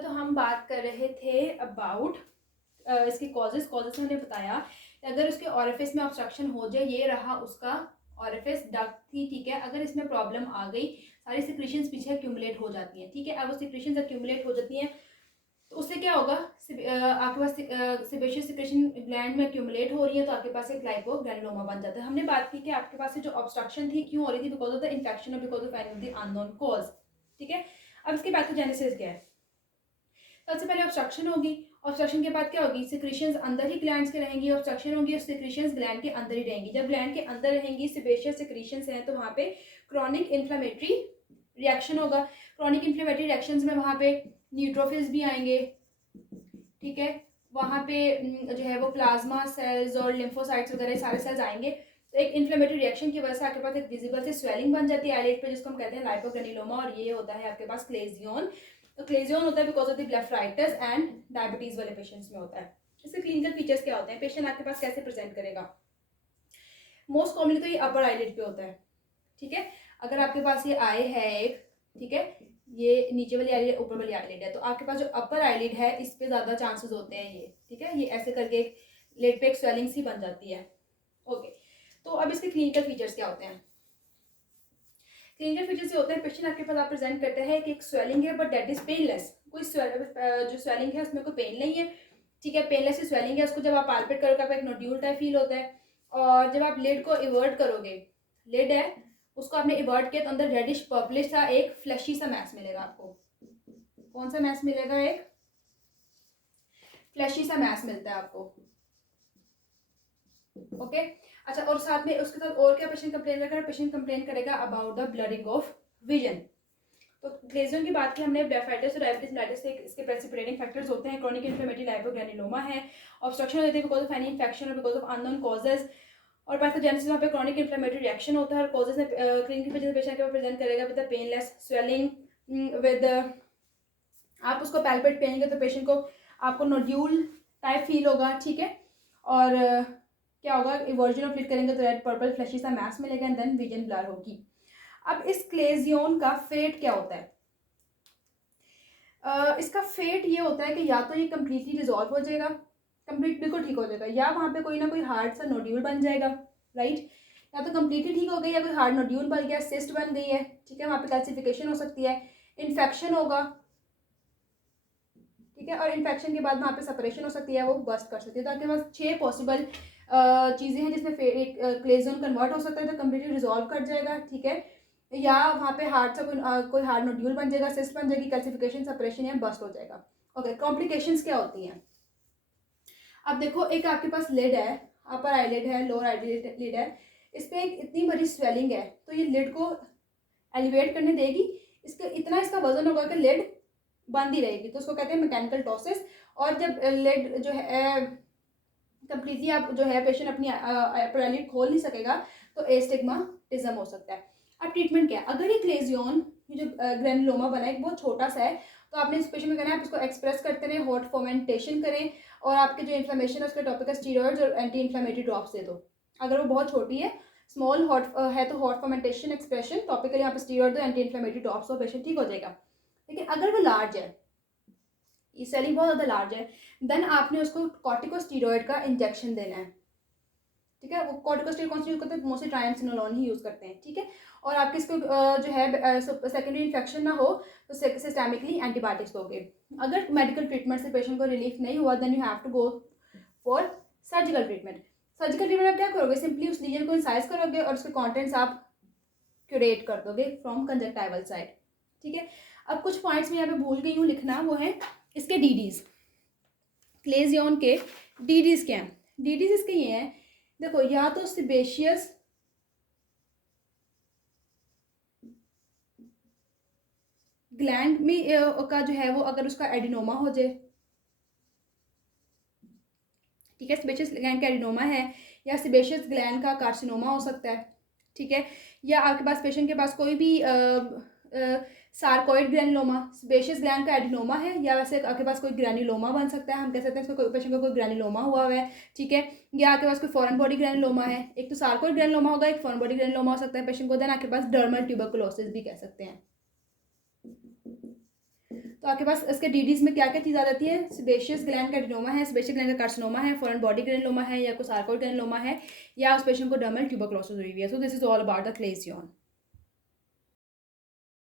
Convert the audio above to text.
तो हम बात कर रहे थे अबाउट इसके कॉजेस हमने बताया कि अगर उसके ऑरिफिस में ऑब्स्ट्रक्शन हो जाए, ये रहा उसका ऑरिफिस, डक्ट थी, ठीक है। अगर इसमें प्रॉब्लम आ गई, सारी सिक्रीशंस पीछे एक्यूमुलेट हो जाती हैं, ठीक है। अब वो सिक्रीशंस एक्यूमुलेट हो जाती हैं तो उससे क्या होगा, आपके पास सेबेशियस सिक्रेशन ग्लैंड में एक्यूमुलेट हो रही है तो आपके पास एक ग्लाइकोग्रैनुलोमा बन जाता है। हमने बात की कि आपके पास से जो ऑब्स्ट्रक्शन थी क्यों हो रही थी, बिकॉज ऑफ द इन्फेक्शन और because of any of the unknown cause, ठीक है। अब इसकी पैथोजेनेसिस क्या है? सबसे पहले ऑब्स्ट्रक्शन होगी, ऑब्स्ट्रक्शन के बाद क्या होगी, सिक्रीशंस अंदर ही ग्लैंड्स के रहेंगी, ऑब्स्ट्रक्शन होगी और सिक्रीशंस ग्लैंड के अंदर ही रहेंगी। जब ग्लैंड के अंदर रहेंगी सेबेशियस सिक्रीशंस हैं तो वहाँ पे क्रॉनिक इन्फ्लेमेटरी रिएक्शन होगा। क्रॉनिक इन्फ्लेमेटरी रिएक्शंस में वहाँ पे न्यूट्रोफिल्स भी आएंगे, ठीक है। वहाँ पे जो है वो प्लाज्मा सेल्स और लिम्फोसाइट्स वगैरह सारे सेल्स आएंगे। तो एक इन्फ्लेमेटरी रिएक्शन की वजह से आपके पास एक विजिबल से स्वेलिंग बन जाती है आईलिड पे, जिसको हम कहते हैं लाइपोग्रेनुलोमा, और ये होता है आपके पास क्लेजियन। तो क्लेजियन होता है because of the blepharitis and diabetes वाले पेशेंट्स में होता है। इसके क्लिनिकल फीचर्स क्या होते हैं, पेशेंट आपके पास कैसे प्रेजेंट करेगा? मोस्ट कॉमनली तो ये अपर आईलिड पे होता है, ठीक है। अगर आपके पास ये आई है एक, ठीक है, ये नीचे वाली आईलिड ऊपर वाली आईलिड है, तो आपके पास जो अपर आईलिड है इस पे ज़्यादा चांसेस होते हैं ये, ठीक है। ये ऐसे करके एक लिड पे एक स्वेलिंग सी बन जाती है, ओके। तो अब इसके क्लिनिकल फीचर्स क्या होते हैं? क्लिनिकल फीचर्स ये होते हैं, पेशेंट आपके पास आप प्रेजेंट करते हैं कि एक स्वेलिंग है बट दैट इज पेनलेस। कोई जो स्वेलिंग है उसमें कोई पेन नहीं है, ठीक है, पेनलेस स्वेलिंग है। उसको जब आप पाल्पेट करोगे आपको एक नोड्यूल टाइप फील होता है, और जब आप लिड को इवर्ट करोगे, लिड है उसको आपने इवर्ट किया तो अंदर रेडिश पर्पलिश सा एक फ्लैशी सा मैस मिलेगा आपको। कौन सा मैस मिलेगा? एक फ्लैशी सा मैस मिलता है आपको, ओके। अच्छा, और साथ में उसके साथ और क्या पेशेंट कंप्लेन करेगा? पेशेंट कंप्लेन करेगा about the blurring of vision. तो ग्लेजियन की बात की हमने, ब्लेफाइटिस और डायबिटीज मेलिटस से इसके प्रेसिपिटेटिंग फैक्टर्स होते हैं। क्रॉनिक इन्फ्लेमेटरी लाइपोग्रेनुलोमा है, ऑब्स्ट्रक्शन होती है बिकॉज ऑफ एनी इन्फेक्शन और बिकॉज ऑफ अननोन कॉजेज, और पैथोजेनेसिस वहाँ पे क्रॉनिक इन्फ्लेमेटरी रिएक्शन होता है। और कॉजेज में क्लिनिकल फीचर्स पेशेंट के प्रेजेंट करेगा विद पेनलेस स्वेलिंग, विद आप उसको पैल्पेट करेंगे तो पेशेंट को आपको नोड्यूल टाइप फील होगा, ठीक है। और क्या होगा, इवर्जन ऑफ लिड करेंगे तो रेड पर्पल फ्लैशी सा मैस मिलेगा एंड देन विजन ब्लर होगी। अब इस क्लेजियन का फेट क्या होता है? इसका फेट ये होता है कि या तो ये कम्प्लीटली रिजॉल्व हो जाएगा, कंप्लीट बिल्कुल ठीक हो जाएगा, या वहाँ पे कोई ना कोई हार्ड सा नोड्यूल बन जाएगा, राइट। या तो कम्प्लीटली ठीक हो गई या कोई हार्ड नोड्यूल बन गया, सिस्ट बन गई है, ठीक है, वहाँ पे कैल्सिफिकेशन हो सकती है, इन्फेक्शन होगा, ठीक है। और इन्फेक्शन के बाद वहाँ पे सेपरेशन हो सकती है, वो बस्ट कर सकती है। तो आपके पास 6 पॉसिबल चीज़ें हैं जिसमें एक क्लेजियन कन्वर्ट हो सकता है, तो कम्प्लीटली रिजॉल्व कर जाएगा, ठीक है, या वहाँ पे हार्ड सा कोई हार्ड नोड्यूल बन जाएगा, सिस्ट बन जाएगी, कैल्सिफिकेशन, सेपरेशन या बस्ट हो जाएगा, ओके। कॉम्प्लिकेशंस क्या होती हैं? अब देखो, एक आपके पास लिड है, अपर आईलिड है, लोअर आईलिड लिड है, इस पर एक इतनी बड़ी स्वेलिंग है तो ये लिड को एलिवेट करने देगी, इसका इतना इसका वजन होगा कि लिड बंद ही रहेगी, तो उसको कहते हैं मैकेनिकल टॉसिस। और जब लिड जो है कंप्लीटली आप जो है पेशेंट अपनी अपर आईलिड खोल नहीं सकेगा तो एस्टिग्मेटिज्म हो सकता है। अब ट्रीटमेंट क्या है? अगर ये क्लेजियन, ये जो ग्रेनुलोमा बना है बहुत छोटा सा है, तो आपने इस पेशेंट में करना है, आप इसको एक्सप्रेस करते रहें, हॉट फॉर्मेंटेशन करें, और आपके जो इन्फ्लेमेशन है उसके टॉपिकल स्टीरॉइड्स और एंटी इन्फ्लेमेटरी ड्रॉप्स दे दो। अगर वो बहुत छोटी है, स्मॉल हॉट है, तो हॉट फॉर्मेंटेशन, एक्सप्रेशन, टॉपिकल यहाँ पे स्टीरॉइड दो, एंटी इन्फ्लेमेटरी ड्रॉप्स, और पेशेंट ठीक हो जाएगा। लेकिन अगर वो लार्ज है, ये सेलिंग बहुत ज़्यादा लार्ज है, देन आपने उसको कॉर्टिकोस्टीरॉइड का इंजेक्शन देना है, ठीक है। वो कॉर्टिकोस्टीरॉइड कौन सी यूज़ करते हैं? मोस्टली ट्राइएमसिनोलोन ही यूज़ करते हैं, ठीक है। और आपके इसको जो है सेकेंडरी इन्फेक्शन ना हो तो सिस्टेमिकली एंटीबायोटिक्स दोगे। अगर मेडिकल ट्रीटमेंट से पेशेंट को रिलीफ नहीं हुआ, then you have to go for surgical treatment. Surgical treatment आप क्या करोगे? सिंपली उस लीजन को इंसाइज करोगे और उसके कॉन्टेंट्स आप क्यूरेट कर दोगे फ्रॉम कंजक्टाइवल साइड, ठीक है। अब कुछ पॉइंट्स में यहाँ पे भूल गई हूँ लिखना, वो है इसके डीडीज। क्लेजियन के डीडीज क्या हैं? डीडीज इसके ये हैं, देखो, या तो सिबेशियस ग्लैंड में का जो है वो, अगर उसका एडिनोमा हो जाए, ठीक है, सिबेशियस ग्लैंड का एडिनोमा है, या सिबेशियस ग्लैंड का कार्सिनोमा हो सकता है, ठीक है। या आपके पास पेशेंट के पास कोई भी सार्कोइड ग्रैनुलोमा, स्पेशियस ग्लैंड का एडिनोमा है, या वैसे आपके पास कोई ग्रैनुलोमा बन सकता है, हम कह सकते हैं इसको पेशेंट को कोई ग्रैनुलोमा हुआ है, ठीक है। या आपके पास कोई फॉरेन बॉडी ग्रैनुलोमा है, एक तो सार्कोइड ग्रैनुलोमा होगा, एक फॉरेन बॉडी ग्रैनुलोमा हो सकता है पेशेंट को, देन आपके पास डर्मल ट्यूबरकुलोसिस भी कह सकते हैं। तो आपके पास इसके डीडीज में क्या क्या चीज़ आ जाती है, सेबेशियस ग्लैंड का एडिनोमा है, सेबेशियस ग्लैंड का कार्सिनोमा है, फॉरेन बॉडी ग्रेनुलोमा है, या कोई सार्कोइड ग्रेनुलोमा है, या उस पेशेंट को डर्मल ट्यूबरकुलोसिस हुई हुई है। So this is all about the Claisen.